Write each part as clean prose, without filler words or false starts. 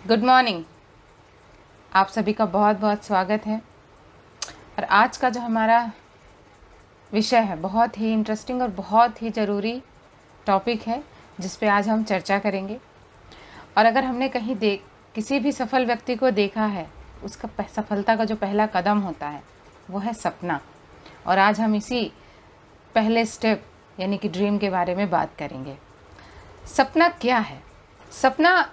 Good morning. आप सभी का बहुत बहुत स्वागत है। और आज का जो हमारा विषय है बहुत ही इंटरेस्टिंग और बहुत ही ज़रूरी टॉपिक है जिस पे आज हम चर्चा करेंगे। और अगर हमने कहीं किसी भी सफल व्यक्ति को देखा है, उसका सफलता का जो पहला कदम होता है वो है सपना। और आज हम इसी पहले स्टेप यानी कि ड्रीम के बारे में बात करेंगे। सपना क्या है? सपना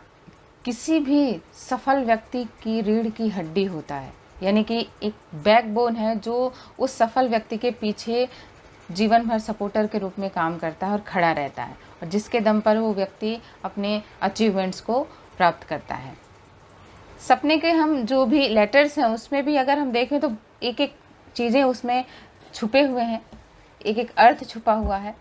किसी भी सफल व्यक्ति की रीढ़ की हड्डी होता है, यानी कि एक बैकबोन है जो उस सफल व्यक्ति के पीछे जीवन भर सपोर्टर के रूप में काम करता है और खड़ा रहता है, और जिसके दम पर वो व्यक्ति अपने अचीवमेंट्स को प्राप्त करता है। सपने के हम जो भी लेटर्स हैं उसमें भी अगर हम देखें तो एक एक चीज़ें उसमें छुपे हुए हैं, एक एक अर्थ छुपा हुआ है।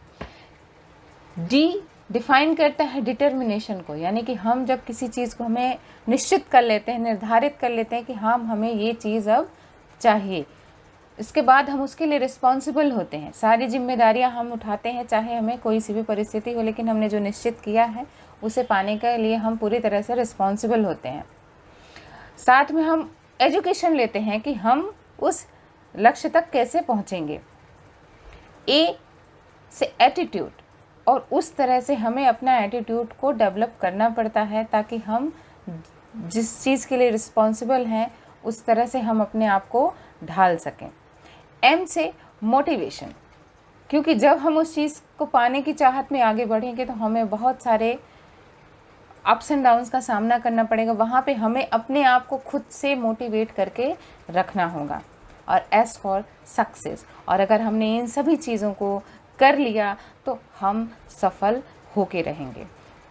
डिफाइन करता है डिटर्मिनेशन को, यानी कि हम जब किसी चीज़ को हमें निश्चित कर लेते हैं, निर्धारित कर लेते हैं कि हाँ हमें ये चीज़ अब चाहिए, इसके बाद हम उसके लिए रिस्पॉन्सिबल होते हैं। सारी जिम्मेदारियां हम उठाते हैं, चाहे हमें कोई सी भी परिस्थिति हो, लेकिन हमने जो निश्चित किया है उसे पाने के लिए हम पूरी तरह से रिस्पॉन्सिबल होते हैं। साथ में हम एजुकेशन लेते हैं कि हम उस लक्ष्य तक कैसे पहुँचेंगे। ए से एटीट्यूड, और उस तरह से हमें अपना एटीट्यूड को डेवलप करना पड़ता है ताकि हम जिस चीज़ के लिए रिस्पॉन्सिबल हैं उस तरह से हम अपने आप को ढाल सकें। एम से मोटिवेशन, क्योंकि जब हम उस चीज़ को पाने की चाहत में आगे बढ़ेंगे तो हमें बहुत सारे अप्स एंड डाउन्स का सामना करना पड़ेगा। वहाँ पे हमें अपने आप को खुद से मोटिवेट करके रखना होगा। और एस फॉर सक्सेस, और अगर हमने इन सभी चीज़ों को कर लिया तो हम सफल होके रहेंगे।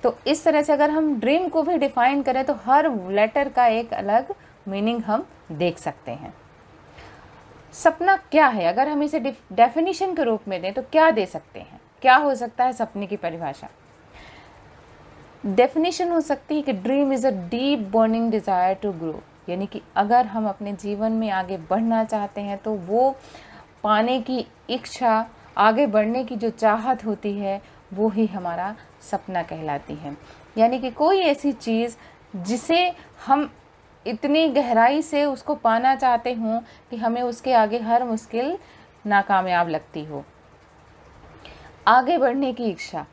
तो इस तरह से अगर हम ड्रीम को भी डिफाइन करें तो हर लेटर का एक अलग मीनिंग हम देख सकते हैं। सपना क्या है? अगर हम इसे डेफिनेशन के रूप में दें तो क्या दे सकते हैं? क्या हो सकता है सपने की परिभाषा? डेफिनेशन हो सकती है कि dream is a deep burning desire to grow, यानी कि अगर हम अपने जीवन में आगे बढ़ना चाहते हैं तो वो पाने की इच्छा, आगे बढ़ने की जो चाहत होती है वो ही हमारा सपना कहलाती है। यानी कि कोई ऐसी चीज़ जिसे हम इतनी गहराई से उसको पाना चाहते हों कि हमें उसके आगे हर मुश्किल नाकामयाब लगती हो। आगे बढ़ने की इच्छा,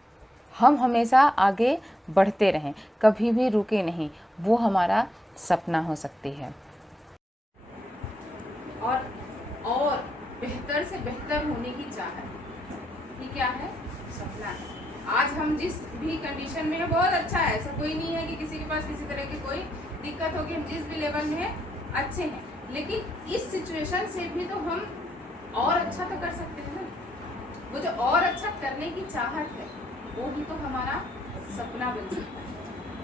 हम हमेशा आगे बढ़ते रहें, कभी भी रुके नहीं, वो हमारा सपना हो सकती है। और बेहतर से बेहतर होने की चाहत, ये क्या है? सपना है। आज हम जिस भी कंडीशन में है बहुत अच्छा है, ऐसा कोई नहीं है कि किसी के पास किसी तरह की कोई दिक्कत होगी। हम जिस भी लेवल में है अच्छे हैं, लेकिन इस सिचुएशन से भी तो हम और अच्छा तो कर सकते हैं ना। वो जो और अच्छा करने की चाहत है वो ही तो हमारा सपना बन सकता है।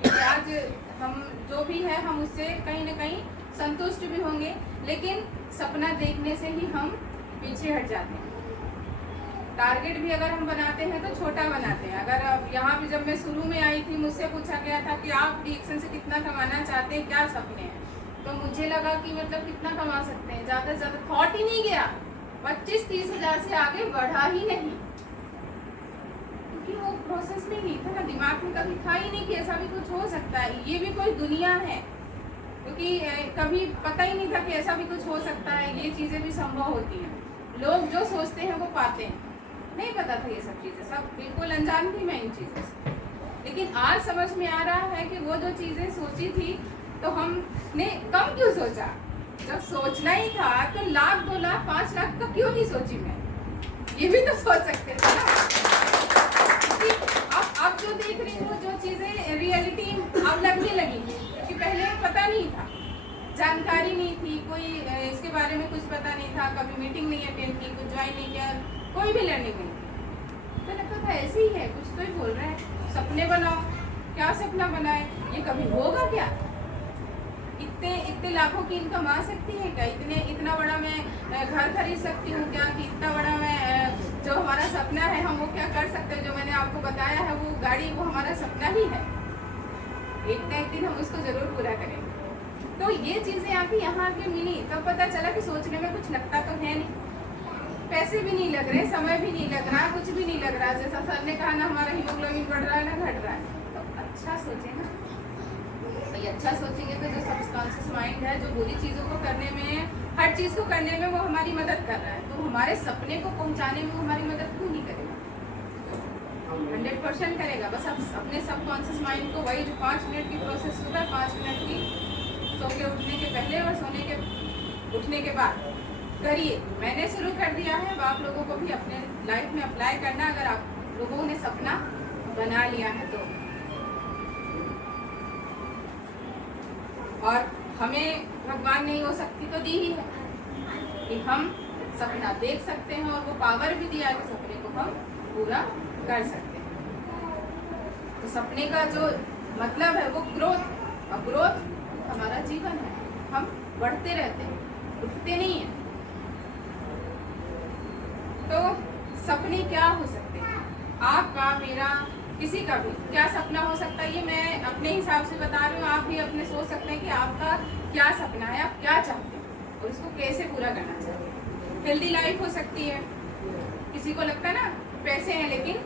क्योंकि आज हम जो भी है हम उससे कहीं ना कहीं संतुष्ट भी होंगे, लेकिन सपना देखने से ही हम पीछे हट जाते हैं। टारगेट भी अगर हम बनाते हैं तो छोटा बनाते हैं। अगर यहाँ पे जब मैं शुरू में आई थी मुझसे पूछा गया था कि आप डिएक्शन से कितना कमाना चाहते हैं, क्या सपने हैं, तो मुझे लगा कि मतलब कितना कमा सकते हैं, ज़्यादा से ज़्यादा थॉट ही नहीं गया, 25-30 हज़ार से आगे बढ़ा ही नहीं, क्योंकि वो प्रोसेस में ही था ना, दिमाग में कभी था ही नहीं कि ऐसा भी कुछ हो सकता है, ये भी कोई दुनिया है। क्योंकि कभी पता ही नहीं था कि ऐसा भी कुछ हो सकता है, ये चीज़ें भी संभव होती हैं। लोग जो सोचते हैं वो पाते हैं, नहीं पता था ये सब चीज़ें, सब बिल्कुल अनजान थी मैं इन चीज़ों से। लेकिन आज समझ में आ रहा है कि वो जो चीज़ें सोची थी तो हमने कम क्यों सोचा। जब सोचना ही था तो 1 लाख 2 लाख 5 लाख तो क्यों नहीं सोची मैं, ये भी तो सोच सकते थे ना। अब जो देख रही हूँ जो चीज़ें रियलिटी अब लगने लगी, क्योंकि पहले पता नहीं था, जानकारी नहीं थी, कोई इसके बारे में कुछ पता नहीं था, कभी मीटिंग नहीं अटेंड की, कुछ ज्वाइन नहीं किया, कोई भी लर्निंग नहीं, तो लगता था ऐसे ही है, कुछ तो ही बोल रहे हैं। सपने बनाओ, क्या सपना बनाए, ये कभी होगा क्या? इतने लाखों की इनकम आ सकती है क्या? इतना बड़ा मैं घर खरीद सकती हूँ क्या? कि इतना बड़ा मैं जो हमारा सपना है हम वो क्या कर सकते हैं? जो मैंने आपको बताया है वो गाड़ी, वो हमारा सपना ही है, एक ना एक दिन हम उसको जरूर पूरा करेंगे। तो ये चीज़ें आके यहाँ आके मिली, तब पता चला कि सोचने में कुछ लगता तो है नहीं, पैसे भी नहीं लग रहे, समय भी नहीं लग रहा, कुछ भी नहीं लग रहा। जैसा सर ने कहा ना, हमारा हीमोग्लोबिन बढ़ रहा है ना घट रहा है, तो अच्छा सोचे ना, अच्छा सोचेंगे तो जो सबकॉन्शियस माइंड है जो बुरी चीज़ों को करने में, हर चीज़ को करने में वो हमारी मदद कर रहा है, तो हमारे सपने को पहुंचाने में वो हमारी मदद क्यों नहीं करेगा? 100% करेगा। बस आप अपने सबकॉन्शियस माइंड को वही जो 5 मिनट की प्रोसेस होता है, 5 मिनट की सो के उठने के पहले और सोने के उठने के बाद करिए। मैंने शुरू कर दिया है, अब आप लोगों को भी अपने लाइफ में अप्लाई करना, अगर आप लोगों ने सपना बना लिया है तो। और हमें भगवान ने वो शक्ति तो दी ही है कि हम सपना देख सकते हैं, और वो पावर भी दिया है कि सपने को हम पूरा कर सकते हैं। तो सपने का जो मतलब है वो ग्रोथ, और ग्रोथ हमारा जीवन है। हम बढ़ते रहते हैं, उठते नहीं हैं। तो सपने क्या हो सकते हैं? आपका, मेरा, किसी का भी क्या सपना हो सकता है, ये मैं अपने हिसाब से बता रही हूँ। आप भी अपने सोच सकते हैं कि आपका क्या सपना है, आप क्या चाहते हैं और इसको कैसे पूरा करना चाहते हैं। हेल्दी लाइफ हो सकती है। किसी को लगता है ना पैसे हैं लेकिन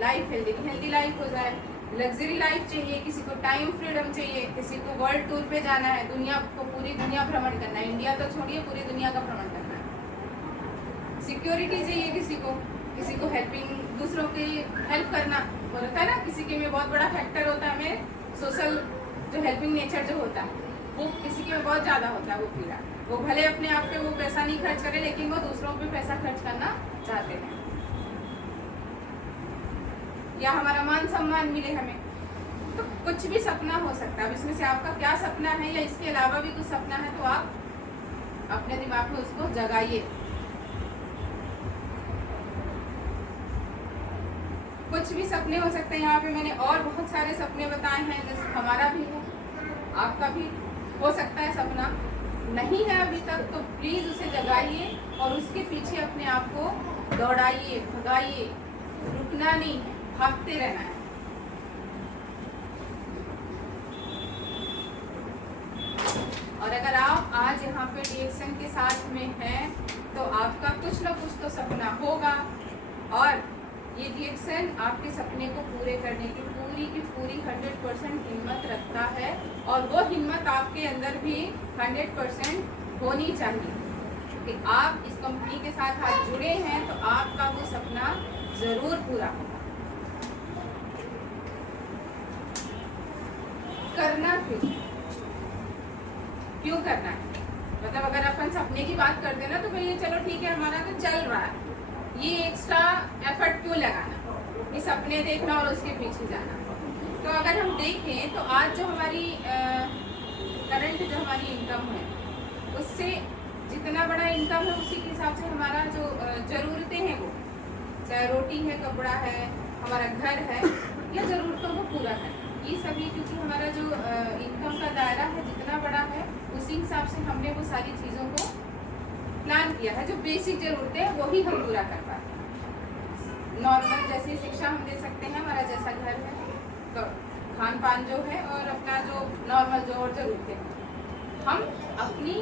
लाइफ हेल्दी लाइफ हो जाए। लग्जरी लाइफ चाहिए, किसी को टाइम फ्रीडम चाहिए, किसी को वर्ल्ड टूर पे जाना है, दुनिया को, पूरी दुनिया भ्रमण करना है, इंडिया तो छोड़िए पूरी दुनिया का भ्रमण करना है। सिक्योरिटी चाहिए किसी को हेल्पिंग, दूसरों की हेल्प करना होता है ना, किसी के में बहुत बड़ा फैक्टर होता है हमें सोशल, जो हेल्पिंग नेचर जो होता है वो किसी के में बहुत ज़्यादा होता है। वो पीड़ा, वो भले अपने आप पे वो पैसा नहीं खर्च करे लेकिन वो दूसरों पे पैसा खर्च करना चाहते हैं, या हमारा मान सम्मान मिले हमें। तो कुछ भी सपना हो सकता है। अब इसमें से आपका क्या सपना है या इसके अलावा भी कुछ सपना है तो आप अपने दिमाग में उसको जगाइए। कुछ भी सपने हो सकते हैं। यहाँ पे मैंने और बहुत सारे सपने बताए हैं, जैसे हमारा भी है, आपका भी हो सकता है सपना। नहीं है अभी तक तो प्लीज़ उसे जगाइए और उसके पीछे अपने आप को दौड़ाइए, भगाइए। रुकना नहीं है, भागते रहना है। और अगर आप आज यहाँ पे रिएक्शन के साथ में हैं तो आपका कुछ ना कुछ तो सपना होगा, और ये रिएक्शन आपके सपने को पूरे करने की पूरी 100% हिम्मत रखता है, और वो हिम्मत आपके अंदर भी 100% होनी चाहिए कि आप इस कंपनी के साथ आज जुड़े हैं तो आपका वो सपना ज़रूर पूरा होगा। करना क्यों करना है? मतलब अगर अपन सपने की बात करते हैं ना तो भैया चलो ठीक है, हमारा तो चल रहा है, ये एक्स्ट्रा एफर्ट क्यों लगाना, ये सपने देखना और उसके पीछे जाना। तो अगर हम देखें तो आज जो हमारी करंट जो हमारी इनकम है, उससे जितना बड़ा इनकम है उसी के हिसाब से हमारा जो ज़रूरतें हैं, वो चाहे रोटी है, कपड़ा है, हमारा घर है, या ज़रूरतों को पूरा करना, ये सभी, क्योंकि हमारा जो इनकम का दायरा है जितना बड़ा है उसी हिसाब से हमने वो सारी चीज़ों को प्लान किया है। जो बेसिक ज़रूरतें हैं वही हम पूरा कर पाते हैं। नॉर्मल जैसे शिक्षा हम दे सकते हैं, हमारा जैसा घर है, तो खान पान जो है, और अपना जो नॉर्मल जो और ज़रूरतें हैं, हम अपनी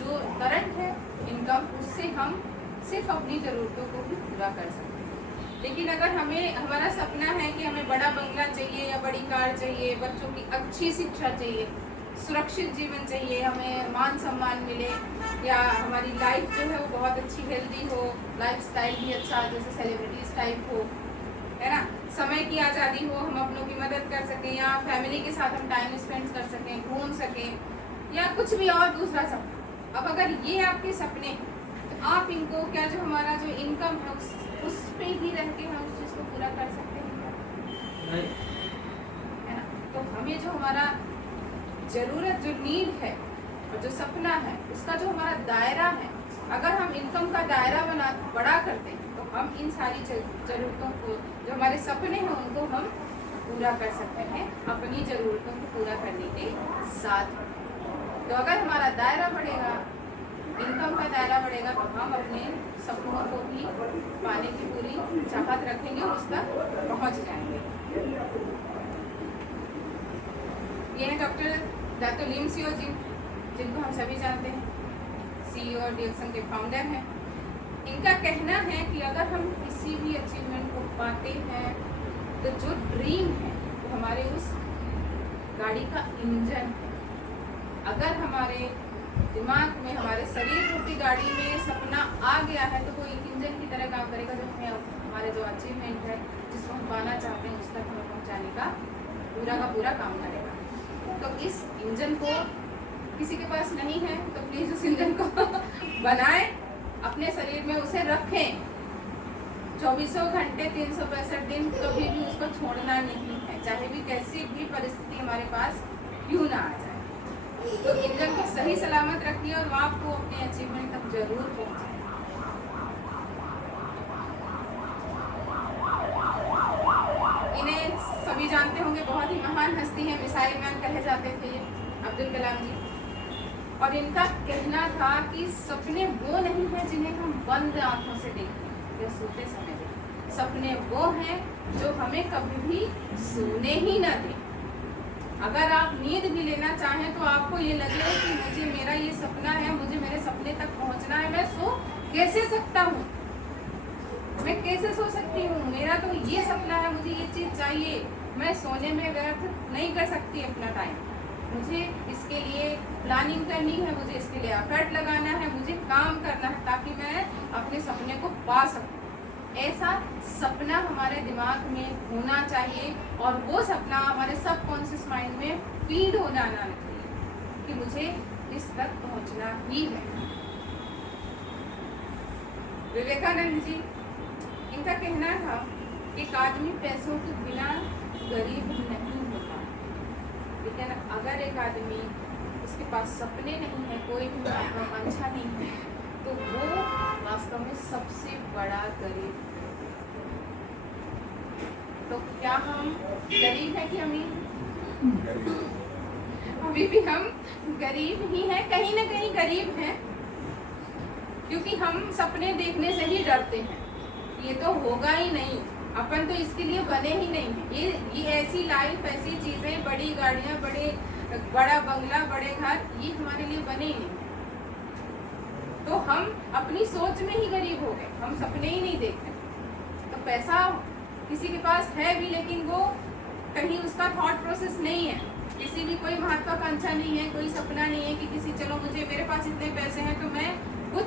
जो करंट है इनकम, उससे हम सिर्फ अपनी ज़रूरतों को भी पूरा कर सकते हैं। लेकिन अगर हमारा सपना है कि हमें बड़ा बंगला चाहिए या बड़ी कार चाहिए, बच्चों की अच्छी शिक्षा चाहिए, सुरक्षित जीवन चाहिए, हमें मान सम्मान मिले, या हमारी लाइफ जो है वो बहुत अच्छी हेल्दी हो, लाइफ स्टाइल भी अच्छा, जैसे सेलिब्रिटीज टाइप हो, है ना, समय की आज़ादी हो, हम अपनों की मदद कर सकें, या फैमिली के साथ हम टाइम स्पेंड कर सकें, घूम सकें, या कुछ भी और दूसरा सपना। अब अगर ये आपके सपने हैं तो आप इनको, क्या जो हमारा जो इनकम है उस पे ही रह के हम उस चीज़ को पूरा कर सकते हैं, है ना। तो हमें जो हमारा ज़रूरत, जो नीड है और जो सपना है, उसका जो हमारा दायरा है, अगर हम इनकम का दायरा बड़ा करते हैं तो हम इन सारी ज़रूरतों को, जो हमारे सपने हैं, उनको हम पूरा कर सकते हैं अपनी ज़रूरतों को पूरा करने के साथ। तो अगर हमारा दायरा बढ़ेगा, इनकम का दायरा बढ़ेगा, तो हम अपने सपनों को भी पाने की पूरी चाहत रखेंगे और उस तक पहुँच जाएंगे। ये है डॉक्टर लिम सियो जी, जिनको हम सभी जानते हैं, CEO और रिएक्शन के फाउंडर हैं। इनका कहना है कि अगर हम किसी भी अचीवमेंट को पाते हैं तो जो ड्रीम है वो हमारे उस गाड़ी का इंजन है, अगर हमारे दिमाग में, हमारे शरीर रूपी गाड़ी में सपना आ गया है तो वो एक इंजन की तरह काम करेगा, जो हमें हमारे जो अचीवमेंट है, जिसको हम पाना चाहते हैं, उस तक हमें पहुँचाने का पूरा काम करेगा। तो इस इंजन को किसी के पास नहीं है तो प्लीज़ उस इंजन को बनाएं, अपने शरीर में उसे रखें 24 घंटे 365 दिन, कभी भी उसको छोड़ना नहीं है, चाहे भी कैसी भी परिस्थिति हमारे पास क्यों ना आ जाए। तो इंजन को सही सलामत रखिए और आपको अपने अचीवमेंट तक जरूर पहुंचाए। इन्हें सभी जानते होंगे, बहुत ही महान हस्ती है, मिसाइल मैन कहे जाते थे ये, अब्दुल कलाम जी। और इनका कहना था कि सपने वो नहीं हैं जिन्हें हम बंद आंखों से देखते या सोते समय देखते, सपने वो हैं जो हमें कभी भी सोने ही ना दें। अगर आप नींद भी लेना चाहें तो आपको ये लगे कि मुझे मेरा ये सपना है, मुझे मेरे सपने तक पहुंचना है, मैं सो कैसे सकता हूँ, मैं कैसे सो सकती हूँ, मेरा तो ये सपना है, मुझे ये चीज़ चाहिए, मैं सोने में व्यर्थ नहीं कर सकती अपना टाइम, मुझे इसके लिए प्लानिंग करनी है, मुझे इसके लिए एफर्ट लगाना है, मुझे काम करना है ताकि मैं अपने सपने को पा सकूं। ऐसा सपना हमारे दिमाग में होना चाहिए और वो सपना हमारे सबकॉन्शियस माइंड में फीड हो जाना चाहिए कि मुझे इस तक पहुंचना ही है। विवेकानंद जी, इनका कहना था कि एक आदमी पैसों के बिना गरीब नहीं होता, लेकिन अगर एक आदमी, उसके पास सपने नहीं है, कोई भी महत्वाकांक्षा नहीं है, तो वो वास्तव में सबसे बड़ा गरीब। तो क्या हम गरीब हैं कि अमीर? अभी भी हम गरीब ही हैं, कहीं ना कहीं गरीब हैं, क्योंकि हम सपने देखने से ही डरते हैं, ये तो होगा ही नहीं, अपन तो इसके लिए बने ही नहीं हैं। ये ऐसी लाइफ, ऐसी चीज़ें, बड़ी गाड़ियाँ, बड़ा बंगला, बड़े घर, ये हमारे लिए बने ही नहीं। तो हम अपनी सोच में ही गरीब हो गए, हम सपने ही नहीं देखते। तो पैसा किसी के पास है भी, लेकिन वो कहीं उसका थॉट प्रोसेस नहीं है, किसी भी कोई महत्वाकांक्षा नहीं है, कोई सपना नहीं है कि किसी, चलो मुझे, मेरे पास इतने पैसे हैं तो मैं कुछ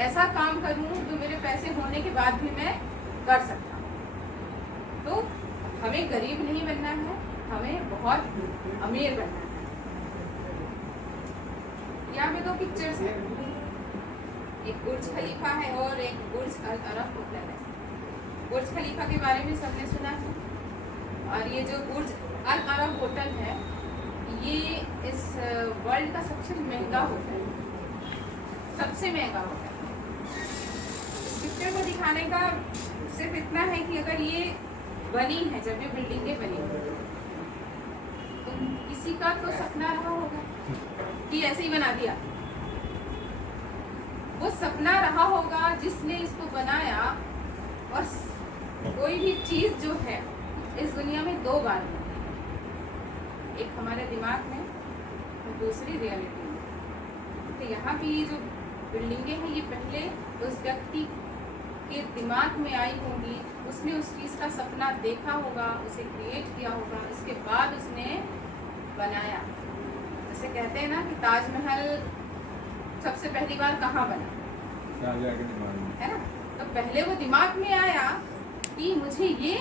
ऐसा काम करूँ जो मेरे पैसे होने के बाद भी मैं कर सकता हूँ। तो हमें गरीब नहीं बनना है, हमें बहुत अमीर बनना है। यहाँ पे दो पिक्चर्स हैं, एक बुर्ज खलीफा है और एक बुर्ज अल अरब होटल है। बुर्ज खलीफा के बारे में सबने सुना है, और ये जो बुर्ज अल अरब होटल है, ये इस वर्ल्ड का सबसे महंगा होटल है, सबसे महंगा होटल। इस पिक्चर को दिखाने का सिर्फ इतना है कि अगर ये बनी है, जब ये बिल्डिंगें बनी तो किसी का तो सपना रहा होगा कि ऐसे ही बना दिया, वो सपना रहा होगा जिसने इसको बनाया। और कोई भी चीज़ जो है इस दुनिया में दो बार होती है, एक हमारे दिमाग में और दूसरी रियलिटी में। तो यहाँ पे ये जो बिल्डिंगें हैं, ये पहले उस व्यक्ति के दिमाग में आई होंगी, उसने उस चीज़ का सपना देखा होगा, उसे क्रिएट किया होगा, इसके बाद उसने बनाया। जैसे कहते हैं ना कि ताजमहल सबसे पहली बार कहाँ बना, है ना? तो पहले वो दिमाग में आया कि मुझे ये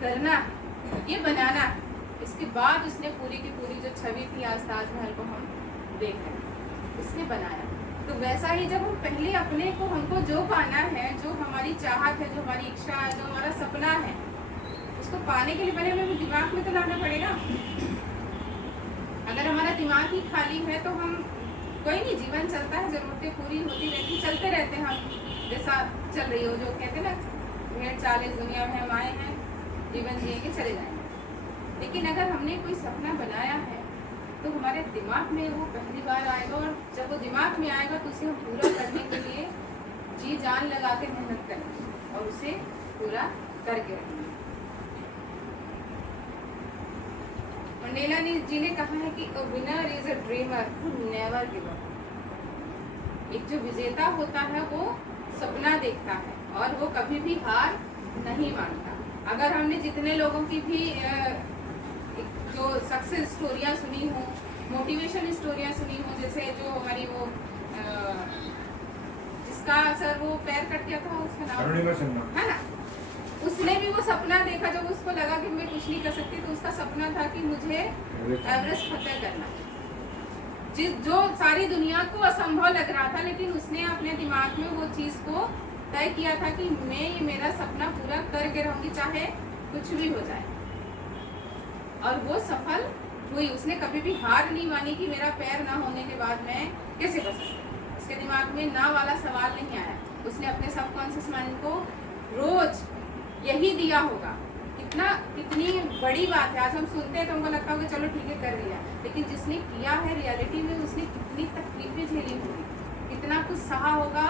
करना है, ये बनाना है, इसके बाद उसने पूरी की पूरी जो छवि थी आज ताजमहल को हम देख रहे हैं, उसने बनाया। तो वैसा ही जब हम पहले अपने को, हमको जो पाना है, जो हमारी चाहत है, जो हमारी इच्छा है, जो हमारा सपना है, उसको पाने के लिए पहले हमें दिमाग में तो लाना पड़ेगा। अगर हमारा दिमाग ही खाली है तो हम, कोई नहीं, जीवन चलता है, ज़रूरतें पूरी होती रहती, चलते रहते हैं हम, जैसा चल रही हो, जो कहते हैं ना, भेड़ चाल इस दुनिया में हम आए हैं, जीवन जिएंगे, चले जाएंगे। लेकिन अगर हमने कोई सपना बनाया है तो हमारे दिमाग में वो पहली बार आएगा, और जब वो दिमाग में आएगा तो उसे हम पूरा करने के लिए जी जान लगा के मेहनत करेंगे और उसे पूरा करके रहेंगे। मंडेला जी ने कहा है कि a winner is a dreamer who never give up. एक जो विजेता होता है वो सपना देखता है और वो कभी भी हार नहीं मानता। अगर हमने जितने लोगों की भी जो सक्सेस स्टोरियाँ सुनी हूँ, मोटिवेशन स्टोरियाँ सुनी हूँ, जैसे जो हमारी वो जिसका सर वो पैर कट गया था, उसका नाम है ना, उसने भी वो सपना देखा जब उसको लगा कि मैं कुछ नहीं कर सकती, तो उसका सपना था कि मुझे एवरेस्ट फतेह करना, जो सारी दुनिया को असंभव लग रहा था, लेकिन उसने अपने दिमाग में वो चीज़ को तय किया था कि मैं ये मेरा सपना पूरा करके रहूंगी, चाहे कुछ भी हो जाए। और वो सफल हुई। उसने कभी भी हार नहीं मानी कि मेरा पैर ना होने के बाद मैं कैसे कर सकती। उसके दिमाग में ना वाला सवाल नहीं आया। उसने अपने सबकॉन्शियस माइंड को रोज यही दिया होगा। कितनी बड़ी बात है। आज हम सुनते हैं तो हमको लगता होगा चलो ठीक है कर लिया, लेकिन जिसने किया है रियलिटी में उसने कितनी तकलीफें झेली होगी, कितना कुछ सहा होगा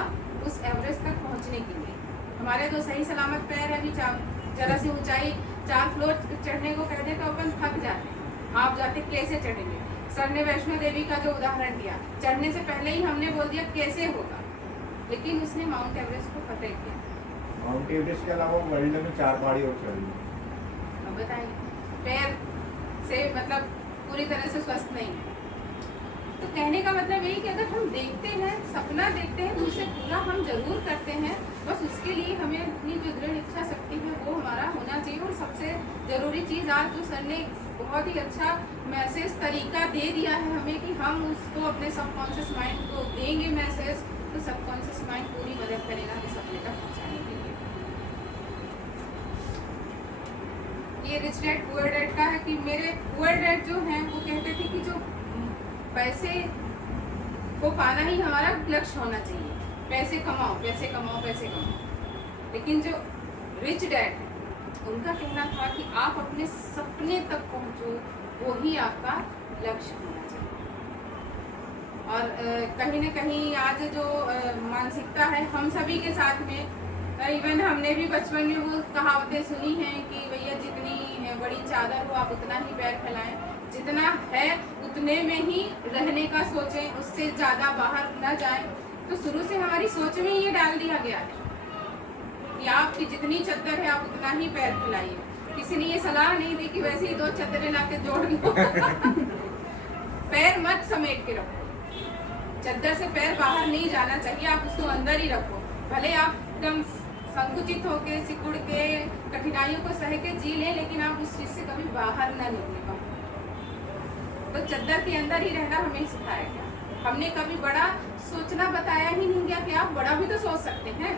उस एवरेस्ट तक पहुंचने के लिए। हमारे तो सही सलामत पैर है, अभी जरा सी ऊंचाई 4 फ्लोर चढ़ने को कहते तो अपन थक जाते, आप जाते कैसे चढ़ेंगे। सर ने वैष्णो देवी का जो उदाहरण दिया, चढ़ने से पहले ही हमने बोल दिया कैसे होगा, लेकिन उसने माउंट एवरेस्ट को फतेह किया। माउंट एवरेस्ट के अलावा वर्ल्ड में 4 पहाड़ी और चढ़ी। अब बताइए, पैर से मतलब पूरी तरह से स्वस्थ नहीं है। तो कहने का मतलब यही कि अगर हम देखते हैं, सपना देखते हैं, तो उसे पूरा हम जरूर करते हैं। बस उसके लिए हमें अपनी जो दृढ़ इच्छा शक्ति है वो हमारा होना चाहिए। और सबसे ज़रूरी चीज़ आज जो सर ने बहुत ही अच्छा मैसेज तरीका दे दिया है हमें कि हम उसको अपने सबकॉन्शियस माइंड को देंगे मैसेज, तो सबकॉन्शियस माइंड पूरी मदद करेगा इस सपने तक पहुँचाने के लिए। ये रिच डैड पुअर डैड का है कि मेरे पुअर डैड जो हैं वो कहते थे कि जो पैसे को पाना ही हमारा लक्ष्य होना चाहिए, पैसे कमाओ पैसे कमाओ पैसे कमाओ। लेकिन जो रिच डैड उनका कहना था कि आप अपने सपने तक पहुंचो, वो ही आपका लक्ष्य होना चाहिए। और कहीं ना कहीं आज जो मानसिकता है हम सभी के साथ में, इवन हमने भी बचपन में वो कहावतें सुनी हैं कि भैया जितनी बड़ी चादर हो आप उतना ही पैर फैलाएं, जितना है उतने में ही रहने का सोचें, उससे ज़्यादा बाहर न जाएं। तो शुरू से हमारी सोच में ये डाल दिया गया है कि आपकी जितनी चद्दर है आप उतना ही पैर फैलाइए। किसी ने ये सलाह नहीं दी कि वैसे ही 2 चद्दरें ला के जोड़ लो। पैर मत समेट के रखो, चद्दर से पैर बाहर नहीं जाना चाहिए, आप उसको अंदर ही रखो। भले आप एकदम संकुचित होके सिकुड़ के कठिनाइयों को सह के जी लें, लेकिन आप उस चीज़ से कभी बाहर ना निकले पाओ। तो चद्दर के अंदर ही रहना हमें सिखाया गया। हमने कभी बड़ा सोचना बताया ही नहीं गया कि आप बड़ा भी तो सोच सकते हैं।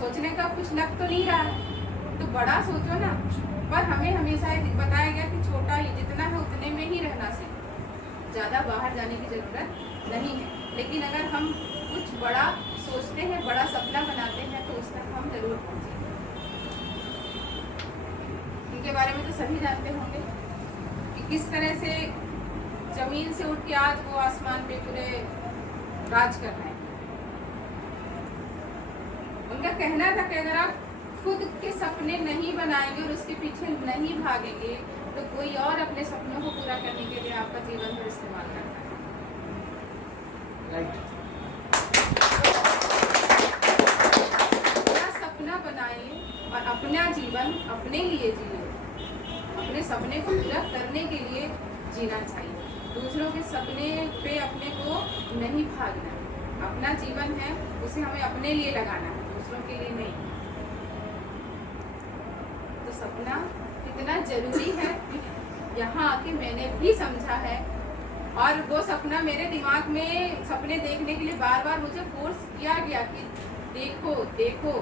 सोचने का कुछ लग तो नहीं रहा है तो बड़ा सोचो ना। पर हमें हमेशा बताया गया कि छोटा ही जितना है उतने में ही रहना सीखो, ज़्यादा बाहर जाने की ज़रूरत नहीं है। लेकिन अगर हम कुछ बड़ा सोचते हैं, बड़ा सपना बनाते हैं, तो उस तक हम जरूर पहुँचेंगे। उनके बारे में तो सभी जानते होंगे कि किस तरह से जमीन से उठ के आज वो आसमान पे पूरे राज कर रहे हैं। उनका कहना था कि अगर आप खुद के सपने नहीं बनाएंगे और उसके पीछे नहीं भागेंगे, तो कोई और अपने सपनों को पूरा करने के लिए आपका जीवन भर इस्तेमाल करता है। अपना सपना बनाइए और अपना जीवन अपने लिए जिए। अपने सपने को पूरा करने के लिए जीना चाहिए। दूसरों के सपने पे अपने को नहीं भागना। अपना जीवन है उसे हमें अपने लिए लगाना है, दूसरों के लिए नहीं। तो सपना कितना जरूरी है यहाँ आके मैंने भी समझा है। और वो सपना मेरे दिमाग में सपने देखने के लिए बार बार मुझे फोर्स किया गया कि देखो देखो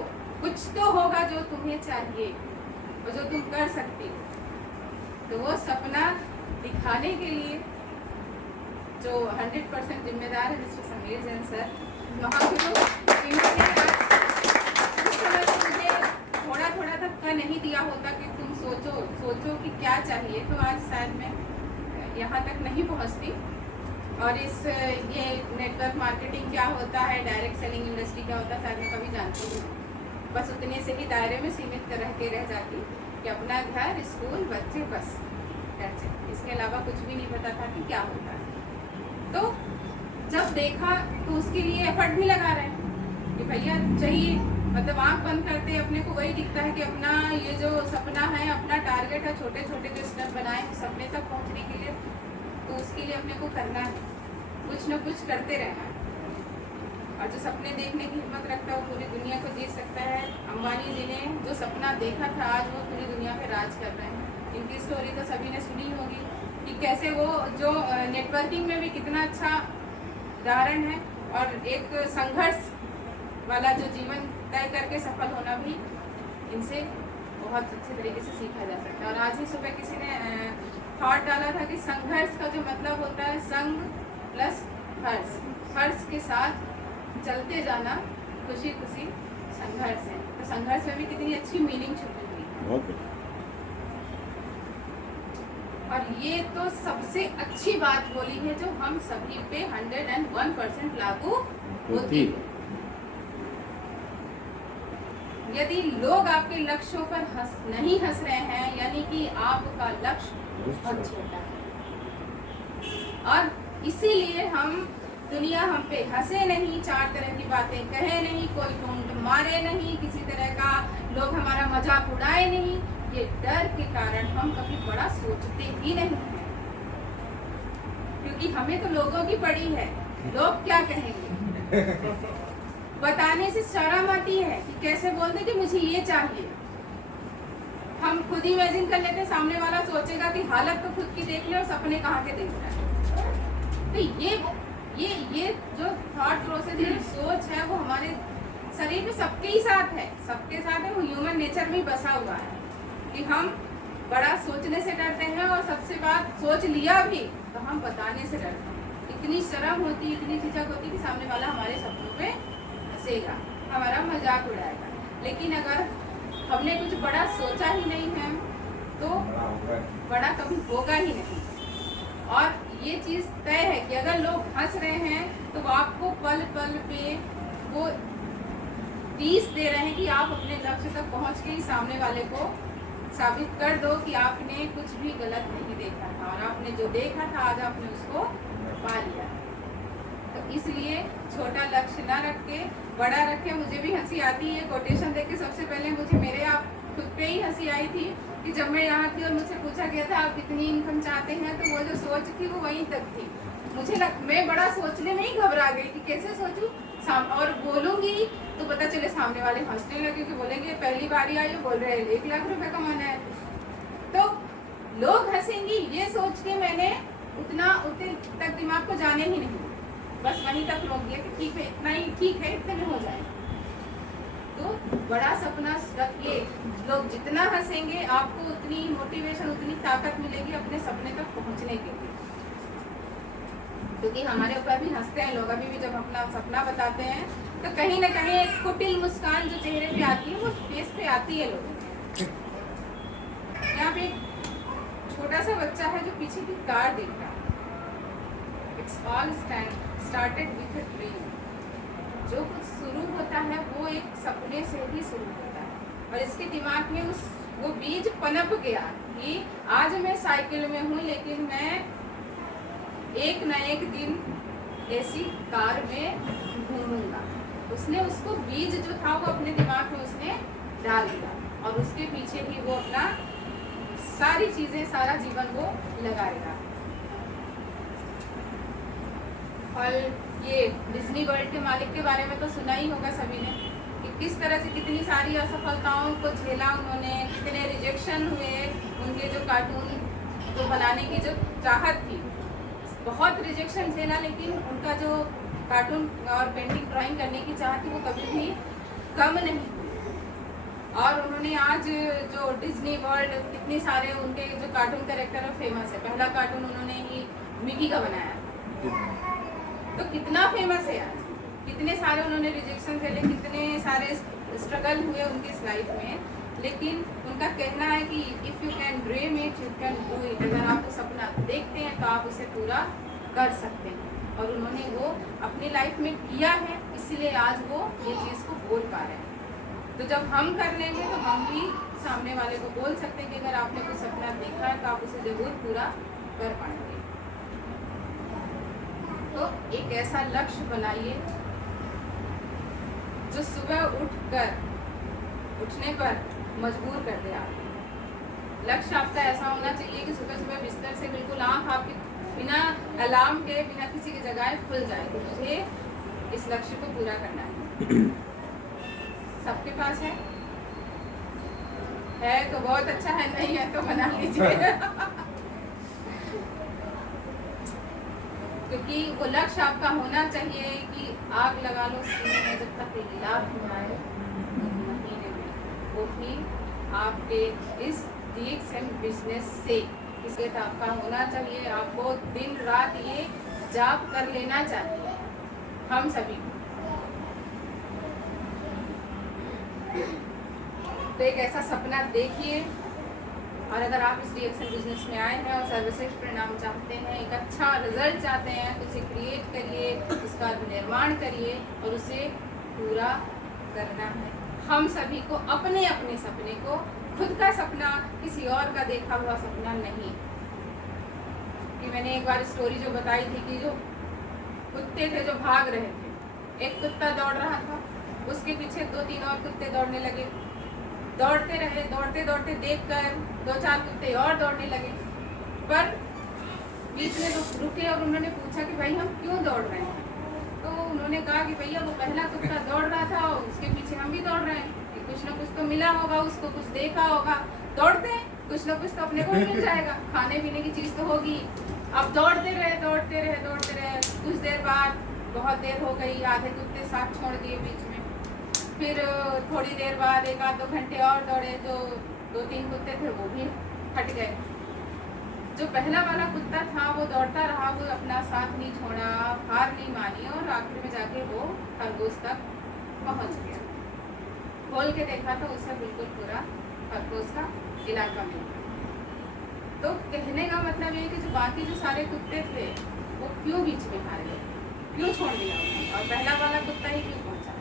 कुछ तो होगा जो तुम्हें चाहिए और जो तुम कर सकती हो। तो वो सपना दिखाने के लिए जो 100% जिम्मेदार है मिस्टर समीर जैन सर, वहाँ पे जो इन्होंने उस समय से मुझे थोड़ा थोड़ा धक्का नहीं दिया होता कि तुम सोचो कि क्या चाहिए, तो आज शायद मैं यहाँ तक नहीं पहुँचती। और ये नेटवर्क मार्केटिंग क्या होता है, डायरेक्ट सेलिंग इंडस्ट्री क्या होता है, शायद मैं कभी जानती हूँ। बस उतने से ही दायरे में सीमित रह के रह जाती कि अपना घर, स्कूल, बच्चे, बस इसके अलावा कुछ भी नहीं पता था कि क्या होता है। तो जब देखा तो उसके लिए एफर्ट भी लगा रहे हैं कि भैया चाहिए, मतलब आंख बंद करते ही अपने को वही दिखता है कि अपना ये जो सपना है, अपना टारगेट है, छोटे छोटे जो स्टेप बनाए हैं सपने तक पहुंचने के लिए, तो उसके लिए अपने को करना है, कुछ न कुछ करते रहना है। और जो सपने देखने की हिम्मत रखता है वो पूरी दुनिया को जीत सकता है। अंबानी जी ने जो सपना देखा था आज वो पूरी दुनिया पे राज कर रहे हैं। इनकी स्टोरी तो सभी ने सुनी होगी कि कैसे वो जो नेटवर्किंग में भी कितना अच्छा उदाहरण है, और एक संघर्ष वाला जो जीवन तय करके सफल होना भी इनसे बहुत अच्छे तरीके से सीखा जा सकता है। और आज ही सुबह किसी ने थॉट डाला था कि संघर्ष का जो मतलब होता है संग प्लस हर्ष, हर्ष के साथ चलते जाना, खुशी खुशी संघर्ष है। तो संघर्ष में भी कितनी अच्छी मीनिंग छुपी हुई है। बहुत बढ़िया। और ये तो सबसे अच्छी बात बोली है जो हम सभी पे 101% लागू होती है। यदि लोग आपके लक्ष्यों पर नहीं हंस रहे हैं, यानी कि आपका लक्ष्य बहुत छोटा है, और इसीलिए हम दुनिया हम पे हंसे नहीं, चार तरह की बातें कहे नहीं, कोई टोंट मारे नहीं, किसी तरह का लोग हमारा मजाक उड़ाए नहीं। ये डर के कारण हम कभी बड़ा सोचते ही नहीं हैं, क्योंकि हमें तो लोगों की पड़ी है, लोग क्या कहेंगे बताने से शर्म आती है कि कैसे बोलते कि मुझे ये चाहिए। हम खुद ही इमेजिन कर लेते, सामने वाला सोचेगा कि हालत तो खुद की देख ले और सपने कहाँ के देख रहा है। तो ये जो थॉट प्रोसेस, ये सोच है वो हमारे शरीर में सबके ही साथ है, सबके साथ है, वो ह्यूमन नेचर में बसा हुआ है कि हम बड़ा सोचने से डरते हैं, और सबसे बात सोच लिया भी तो हम बताने से डरते हैं। इतनी शर्म होती, इतनी झिझक होती कि सामने वाला हमारे सपनों पे हंसेगा, हमारा मजाक उड़ाएगा। लेकिन अगर हमने कुछ बड़ा सोचा ही नहीं है तो बड़ा कभी होगा ही नहीं। और ये चीज़ तय है कि अगर लोग हंस रहे हैं तो वो आपको पल पल पे वो टीस दे रहे हैं कि आप अपने लक्ष्य तक पहुंच के ही सामने वाले को साबित कर दो कि आपने कुछ भी गलत नहीं देखा था, और आपने जो देखा था आज आपने उसको पा लिया। तो इसलिए छोटा लक्ष्य ना रख के बड़ा रखें। मुझे भी हंसी आती है कोटेशन देख के, सबसे पहले मुझे मेरे आप खुद पे ही हंसी आई थी कि जब मैं यहाँ थी और मुझसे पूछा गया था आप कितनी इनकम चाहते हैं, तो वो जो सोच थी वो वहीं तक थी। मैं बड़ा सोचने में ही घबरा गई कि कैसे सोचूं, और बोलूंगी तो पता चले सामने वाले हंसने लगे कि बोलेंगे पहली बारी आई बोल रहे हैं 1 लाख रुपए कमाना है, तो लोग हंसेंगी, ये सोच के मैंने उतने तक दिमाग को जाने ही नहीं, बस वहीं तक रोक दिया कि ठीक है, इतना ही ठीक है, इतने में हो जाए। तो बड़ा सपना रखिए, लोग जितना हंसेंगे आपको उतनी मोटिवेशन, उतनी ताकत मिलेगी अपने सपने तक पहुंचने के लिए। क्योंकि हमारे ऊपर भी हंसते हैं लोग, अभी भी जब अपना सपना बताते हैं तो कहीं ना कहीं एक कुटिल मुस्कान जो चेहरे पे आती है वो फेस पे आती है लोगों के। यहाँ पे एक छोटा सा बच्चा है जो पीछे की कार देख रहा है। It's all started with a dream. जो कुछ शुरू होता है वो एक सपने से ही शुरू होता है, और इसके दिमाग में वो बीज पनप गया कि आज मैं साइकिल में हूँ, लेकिन मैं एक न एक दिन ऐसी कार में घूमूंगा। उसने उसको बीज जो था वो अपने दिमाग में उसने डाल दिया, और उसके पीछे ही वो अपना सारी चीजें, सारा जीवन वो लगाएगा। और ये डिज्नी वर्ल्ड के मालिक के बारे में तो सुना ही होगा सभी ने कि किस तरह से कितनी सारी असफलताओं को झेला उन्होंने, कितने रिजेक्शन हुए, उनके जो कार्टून को बनाने की जो चाहत थी बहुत रिजेक्शन झेला, लेकिन उनका जो कार्टून और पेंटिंग ड्राइंग करने की चाहत थी वो कभी भी कम नहीं हुई। और उन्होंने आज जो डिज्नी वर्ल्ड, कितने सारे उनके जो कार्टून कैरेक्टर है फेमस है। पहला कार्टून उन्होंने ही मिकी का बनाया, तो कितना फेमस है आज। कितने सारे उन्होंने रिजेक्शन झेले, कितने सारे स्ट्रगल हुए उनकी इस लाइफ में, लेकिन उनका कहना है कि if you can dream it you can do it. अगर आप वो सपना देखते हैं तो आप उसे पूरा कर सकते हैं, और उन्होंने वो अपनी लाइफ में किया है, इसीलिए आज वो ये चीज़ को बोल पा रहे हैं। तो जब हम कर लेंगे तो हम भी सामने वाले को बोल सकते हैं कि अगर आपने कोई सपना देखा है तो आप उसे ज़रूर पूरा कर पाएंगे। तो एक ऐसा लक्ष्य बनाइए जो सुबह उठने पर मजबूर कर दे आप। लक्ष्य आपका ऐसा होना चाहिए कि सुबह सुबह बिस्तर से बिल्कुल आँख आपकी बिना अलार्म के, बिना किसी की जगह खुल जाए कि मुझे इस लक्ष्य को पूरा करना है। सबके पास है तो बहुत अच्छा है, नहीं है तो बना लीजिए। क्योंकि वो लक्ष्य आपका होना चाहिए कि आग लगा लो सीने में, जब तक लाभ न आए महीने में, वो भी आपके इस DXM बिजनेस से इसके तो आपका होना चाहिए। आपको दिन रात ये जाप कर लेना चाहिए हम सभी को। तो एक ऐसा सपना देखिए, और अगर आप इस DXM बिजनेस में आए हैं और सर्वश्रेष्ठ परिणाम चाहते हैं, एक अच्छा रिजल्ट चाहते हैं, तो उसे क्रिएट करिए, उसका निर्माण करिए और उसे पूरा करना है। हम सभी को अपने अपने सपने को, खुद का सपना, किसी और का देखा हुआ सपना नहीं। कि मैंने एक बार स्टोरी जो बताई थी कि जो कुत्ते थे जो भाग रहे थे, एक कुत्ता दौड़ रहा था, उसके पीछे 2-3 और कुत्ते दौड़ने लगे। दौड़ते रहे, दौड़ते दौड़ते देखकर 2-4 कुत्ते और दौड़ने लगे, पर बीच में रुके और उन्होंने पूछा कि भाई हम क्यों दौड़ रहे हैं। तो उन्होंने कहा कि भैया वो पहला कुत्ता दौड़ रहा था और उसके पीछे हम भी दौड़ रहे हैं, कि कुछ ना कुछ तो मिला होगा उसको, कुछ देखा होगा, दौड़ते हैं, कुछ ना कुछ तो अपने को मिल जाएगा, खाने पीने की चीज़ तो होगी। अब दौड़ते रहे। कुछ देर बाद, बहुत देर हो गई, आधे कुत्ते साथ छोड़ दिए बीच में। फिर थोड़ी देर बाद 1-2 घंटे और दौड़े, जो 2-3 कुत्ते थे वो भी हट गए। जो पहला वाला कुत्ता था वो दौड़ता रहा, वो अपना साथ नहीं छोड़ा, हार नहीं मानी, और आखिर में जाके वो खरगोश तक पहुंच गया। खोल के देखा तो उसे बिल्कुल पूरा खरगोश का इलाका मिल गया। तो कहने का मतलब ये कि जो बाकी जो सारे कुत्ते थे वो क्यों बीच में हार गए, क्यों छोड़ दिया उन्होंने, और पहला वाला कुत्ता ही क्यों पहुंचा?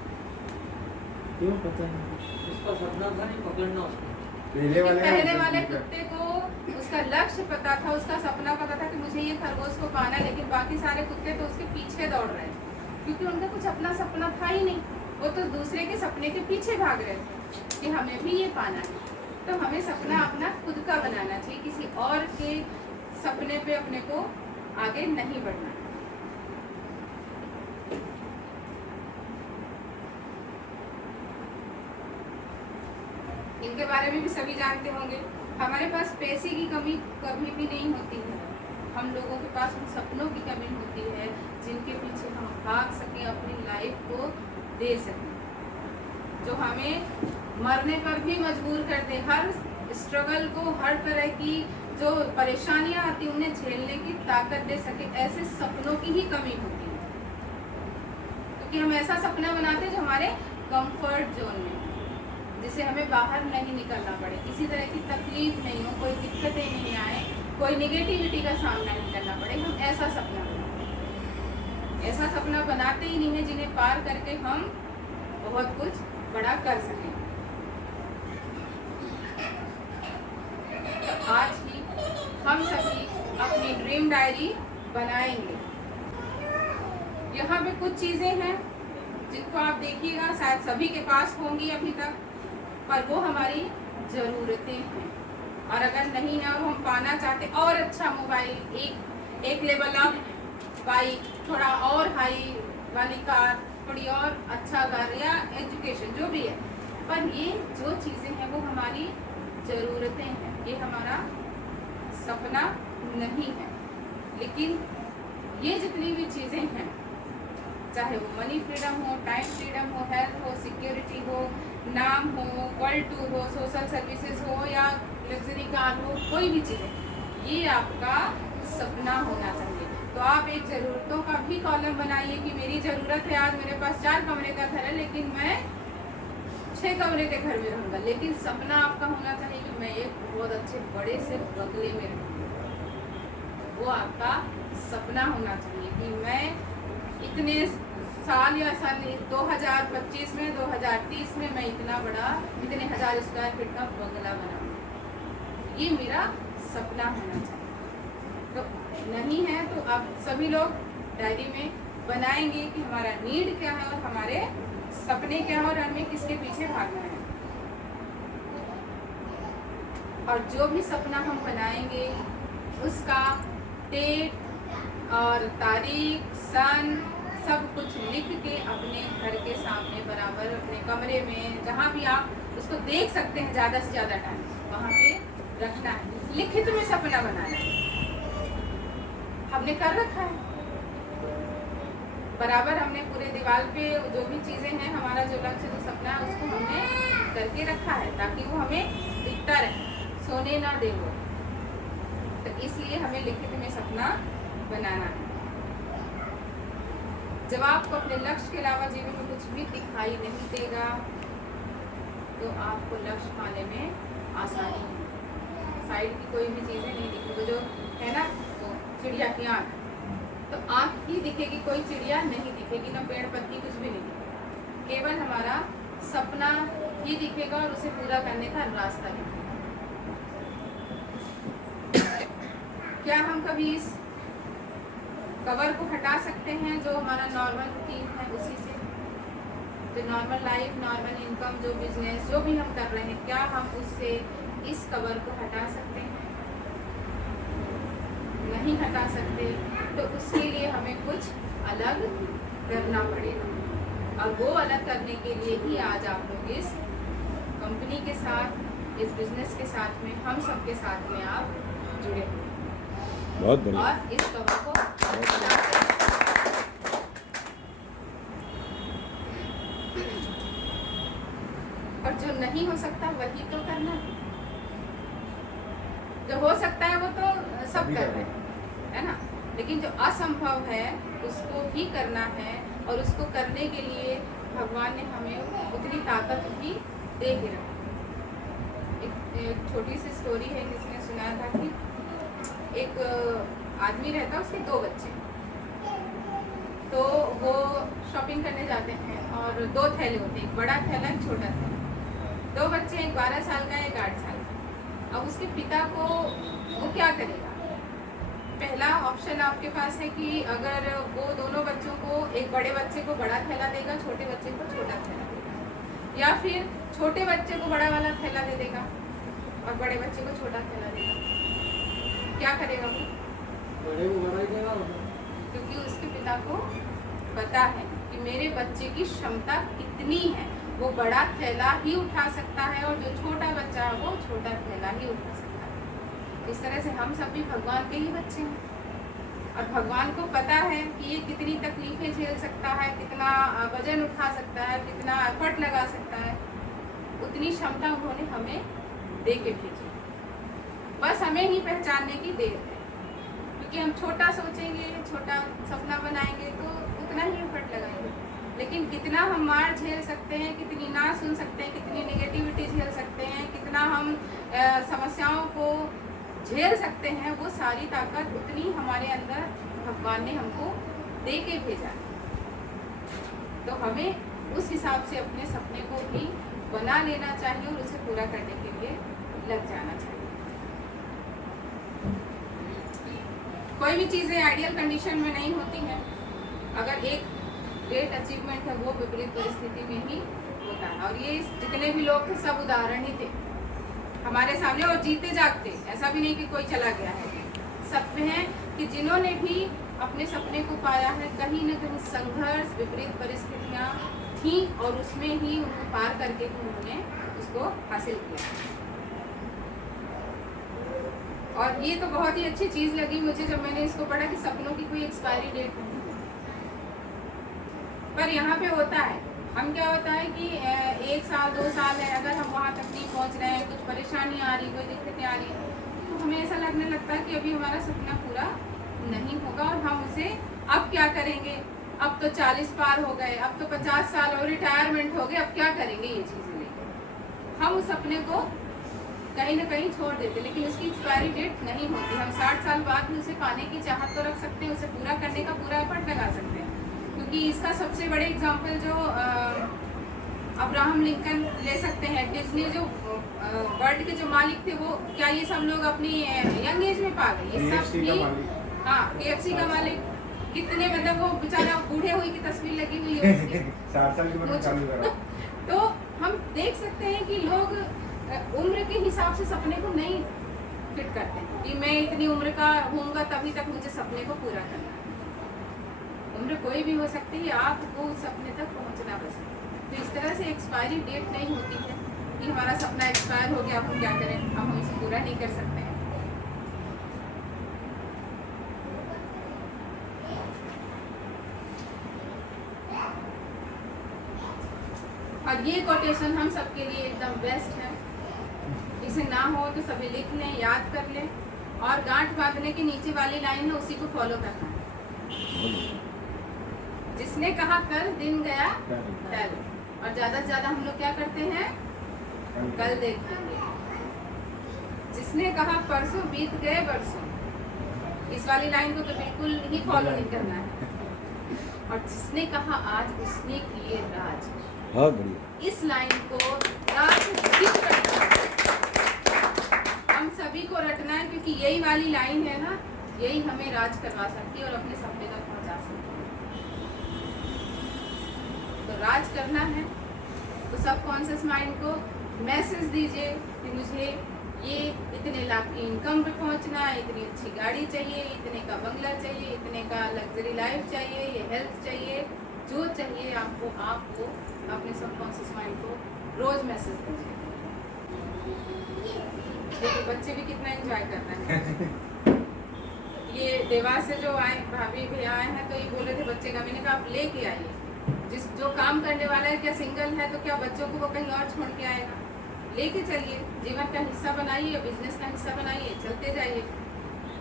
क्यों पता नहीं, उसका सपना था नहीं पकड़ना उसको। पहले वाले कुत्ते को उसका लक्ष्य पता था, उसका सपना पता था कि मुझे ये खरगोश को पाना, लेकिन बाकी सारे कुत्ते तो उसके पीछे दौड़ रहे थे, क्योंकि उनका कुछ अपना सपना था ही नहीं। वो तो दूसरे के सपने के पीछे भाग रहे थे कि हमें भी ये पाना है। तो हमें सपना अपना खुद का बनाना चाहिए, किसी और के सपने पे अपने को आगे नहीं बढ़ना। इनके बारे में भी सभी जानते होंगे। हमारे पास पैसे की कमी कभी भी नहीं होती है, हम लोगों के पास उन सपनों की कमी होती है जिनके पीछे हम भाग सकें, अपनी लाइफ को दे सकें, जो हमें मरने पर भी मजबूर कर दे, हर स्ट्रगल को, हर तरह की जो परेशानियां आती उन्हें झेलने की ताकत दे सके। ऐसे सपनों की ही कमी होती है, क्योंकि हम ऐसा सपना बनाते हैं जो हमारे कंफर्ट जोन में, जिसे हमें बाहर नहीं निकलना पड़े, किसी तरह की तकलीफ नहीं हो, कोई दिक्कतें नहीं आए, कोई निगेटिविटी का सामना नहीं करना पड़े। हम ऐसा सपना बनाते हैं, ऐसा सपना बनाते ही नहीं है जिन्हें पार करके हम बहुत कुछ बड़ा कर सकें। तो आज ही हम सभी अपनी ड्रीम डायरी बनाएंगे। यहाँ पे कुछ चीज़ें हैं जिनको आप देखिएगा, शायद सभी के पास होंगी अभी तक, पर वो हमारी ज़रूरतें हैं, और अगर नहीं है वो हम पाना चाहते और अच्छा मोबाइल, एक लेवल अप बाइक, थोड़ा और हाई वाली कार, थोड़ी और अच्छा घर या एजुकेशन जो भी है, पर ये जो चीज़ें हैं वो हमारी ज़रूरतें हैं, ये हमारा सपना नहीं है। लेकिन ये जितनी भी चीज़ें हैं, चाहे वो मनी फ्रीडम हो, टाइम फ्रीडम हो, हेल्थ हो, सिक्योरिटी हो, नाम हो, वर्ल्ड टूर हो, सोशल सर्विसेज हो, या लग्जरी कार हो, कोई भी चीज़, ये आपका सपना होना चाहिए। तो आप एक ज़रूरतों का भी कॉलम बनाइए कि मेरी ज़रूरत है, आज मेरे पास 4 कमरे का घर है लेकिन मैं 6 कमरे के घर में रहूँगा। लेकिन सपना आपका होना चाहिए कि मैं एक बहुत अच्छे बड़े से बंगले में रहूँगा। वो आपका सपना होना चाहिए कि मैं इतने साल या साल 2025 में, 2030 में मैं इतना बड़ा, इतने 1000 स्क्वायर फीट का बंगला बनाऊँगा। ये मेरा सपना होना चाहिए। तो नहीं है तो आप सभी लोग डायरी में बनाएंगे कि हमारा नीड क्या है और हमारे सपने क्या है और हमें किसके पीछे भागना है। और जो भी सपना हम बनाएंगे उसका डेट और तारीख, सन, सब कुछ लिख के अपने घर के सामने बराबर अपने कमरे में जहाँ भी आप उसको देख सकते हैं ज़्यादा से ज़्यादा टाइम वहाँ पे रखना है। लिखित में सपना बनाना है, हमने कर रखा है बराबर। हमने पूरे दीवार पे जो भी चीज़ें हैं, हमारा जो लक्ष्य जो सपना है उसको हमने करके रखा है ताकि वो हमें दिखता रहे, सोने ना दे वो। तो इसलिए हमें लिखित में सपना बनाना है। जब आपको अपने लक्ष्य के अलावा जीवन में कुछ भी दिखाई नहीं देगा तो आपको लक्ष्य पाने में आसानी है। साइड की कोई भी चीज़ें नहीं दिखेगी, जो है ना वो चिड़िया की आँख, तो आँख ही दिखेगी, कोई चिड़िया नहीं दिखेगी, ना पेड़ पत्ती, कुछ भी नहीं दिखेगा। केवल हमारा सपना ही दिखेगा और उसे पूरा करने का रास्ता दिखेगा। क्या हम कभी इस कवर को हटा सकते हैं जो हमारा नॉर्मल रूटीन है उसी से, जो नॉर्मल लाइफ, नॉर्मल इनकम, जो बिजनेस जो भी हम कर रहे हैं, क्या हम उससे इस कवर को हटा सकते हैं? नहीं हटा सकते। तो उसके लिए हमें कुछ अलग करना पड़ेगा और वो अलग करने के लिए ही आज आप लोग इस कंपनी के साथ, इस बिजनेस के साथ में, हम सबके साथ में आप जुड़े हुए बहुत बढ़िया। और इस कवर को और जो नहीं हो सकता वही तो करना है, जो हो सकता है वो तो सब कर रहे हैं, है ना। लेकिन जो असंभव है उसको भी करना है और उसको करने के लिए भगवान ने हमें उतनी ताकत भी दे के रखी। एक छोटी सी स्टोरी है, जिसने सुनाया था कि एक आदमी रहता, उसके 2 बच्चे, तो वो शॉपिंग करने जाते हैं और 2 थैले होते हैं, एक बड़ा थैला, एक छोटा थैला। 2 बच्चे, एक 12 साल का, एक 8 साल का। अब उसके पिता को वो क्या करेगा? पहला ऑप्शन आपके पास है कि अगर वो दोनों बच्चों को, एक बड़े बच्चे को बड़ा थैला देगा, छोटे बच्चे को छोटा थैला देगा, या फिर छोटे बच्चे को बड़ा वाला थैला दे देगा और बड़े बच्चे को छोटा थैला देगा। क्या करेगा वो? बड़े को बड़ा ही देगा वो। क्योंकि उसके पिता को पता है कि मेरे बच्चे की क्षमता कितनी है, वो बड़ा थैला ही उठा सकता है और जो छोटा बच्चा है वो छोटा थैला ही उठा सकता है। इस तरह से हम सब भी भगवान के ही बच्चे हैं और भगवान को पता है कि ये कितनी तकलीफें झेल सकता है, कितना वजन उठा सकता है, कितना एफर्ट लगा सकता है। उतनी क्षमता उन्होंने हमें दे के भेजी, बस हमें ही पहचानने की देर है। क्योंकि हम छोटा सोचेंगे, छोटा सपना बनाएंगे तो उतना ही एफर्ट लगाएंगे, लेकिन कितना हम मार झेल सकते हैं, कितनी ना सुन सकते हैं, कितनी नेगेटिविटी झेल सकते हैं, कितना हम समस्याओं को झेल सकते हैं, वो सारी ताकत उतनी हमारे अंदर भगवान ने हमको दे के भेजा है। तो हमें उस हिसाब से अपने सपने को भी बना लेना चाहिए और उसे पूरा करने के लिए लग जाना चाहिए। कोई भी चीज़ें आइडियल कंडीशन में नहीं होती हैं। अगर एक ग्रेट अचीवमेंट है वो विपरीत परिस्थिति में ही होता है, और ये जितने भी लोग थे सब उदाहरण ही थे हमारे सामने, और जीते जागते, ऐसा भी नहीं कि कोई चला गया है। सब में है कि जिन्होंने भी अपने सपने को पाया है, कहीं न कहीं संघर्ष, विपरीत परिस्थितियाँ थी और उसमें ही उनको पार करके उन्होंने उसको हासिल किया। और ये तो बहुत ही अच्छी चीज़ लगी मुझे जब मैंने इसको पढ़ा कि सपनों की कोई एक्सपायरी डेट नहीं है। पर यहाँ पे होता है, हम क्या होता है कि 1 साल 2 साल है, अगर हम वहाँ तक नहीं पहुँच रहे हैं, कुछ परेशानी आ रही, कोई दिक्कतें आ रही, तो हमें ऐसा लगने लगता है कि अभी हमारा सपना पूरा नहीं होगा और हम उसे अब क्या करेंगे, अब तो 40 पार हो गए, अब तो 50 साल और रिटायरमेंट हो गए, अब क्या करेंगे ये चीज़ें लेकर। हम उस सपने को कहीं ना कहीं छोड़ देते, लेकिन उसकी एक्सपायरी डेट नहीं होती। हम 60 साल बाद भी उसे पाने की चाहत तो रख सकते हैं, उसे पूरा करने का पूरा एफर्ट लगा सकते हैं। क्योंकि इसका सबसे बड़े एग्जाम्पल जो अब्राहम लिंकन ले सकते हैं। डिज्नी जो वर्ल्ड के जो मालिक थे, वो क्या ये सब लोग अपनी यंग एज में पा गए? ये सब भी, हाँ, KFC का मालिक, कितने मतलब वो बेचारा बूढ़े हुई की तस्वीर लगी हुई है उसकी। 7 साल की उम्र में चालू करा। तो हम देख सकते हैं कि लोग उम्र के हिसाब से सपने को नहीं फिट करते हैं कि मैं इतनी उम्र का होऊंगा तभी तक मुझे सपने को पूरा करना है। उम्र कोई भी हो सकती है, आपको उस सपने तक पहुंचना बस है। तो इस तरह से एक्सपायरी डेट नहीं होती है कि हमारा सपना एक्सपायर हो गया, अब हम क्या करें, अब हम इसे पूरा नहीं कर सकते हैं। और ये कोटेशन हम सबके लिए एकदम बेस्ट है। इसे ना हो तो सभी लिख लें, याद कर लें, और गांठ बांधने के नीचे वाली लाइन है उसी को फॉलो करना है। जिसने कहा कल दिन गया कल, और ज्यादा से ज्यादा हम लोग क्या करते हैं, कल देखेंगे। जिसने कहा परसों बीत गए बरसों, इस वाली लाइन को तो बिल्कुल ही फॉलो नहीं करना है। और जिसने कहा आज उसने किए राज, हाँ बढ़िया, इस लाइन को राज हिट करना है। हम सभी को रटना है, क्योंकि यही वाली लाइन है ना, यही हमें राज करवा सकती है और अपने सपने तक पहुंचा सकती है। तो राज करना है तो सबकॉन्शियस माइंड को मैसेज दीजिए कि मुझे ये इतने लाख की इनकम पे पहुंचना है, इतनी अच्छी गाड़ी चाहिए, इतने का बंगला चाहिए, इतने का लग्जरी लाइफ चाहिए, ये हेल्थ चाहिए, जो चाहिए आपको अपने सबकॉन्शियस माइंड को रोज मैसेज दीजिए। देखिए बच्चे भी कितना एंजॉय कर रहे हैं। ये देवास से जो आए भाभी भैया आए हैं, तो ये बोले थे बच्चे का, मैंने कहा आप लेके आइए। जो काम करने वाला है, क्या सिंगल है तो क्या बच्चों को वो कहीं और छोड़ के आएगा, लेके चलिए, जीवन का हिस्सा बनाइए, बिजनेस का हिस्सा बनाइए, चलते जाइए,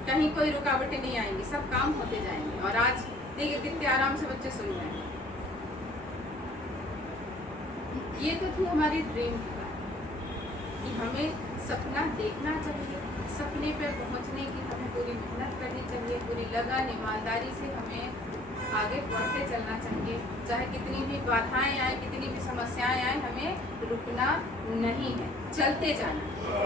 कहीं कोई रुकावटें नहीं आएंगी, सब काम होते जाएंगे। और आज देखिए कितने आराम से बच्चे सुन रहे हैं। ये तो थी हमारी ड्रीम की बात कि हमें सपना देखना चाहिए, सपने पे पहुंचने की हमें पूरी मेहनत करनी चाहिए, पूरी लगन ईमानदारी से हमें आगे बढ़ते चलना चाहिए। चाहे कितनी भी बाधाएं आए, कितनी भी समस्याएं आए, हमें रुकना नहीं है, चलते जाना है।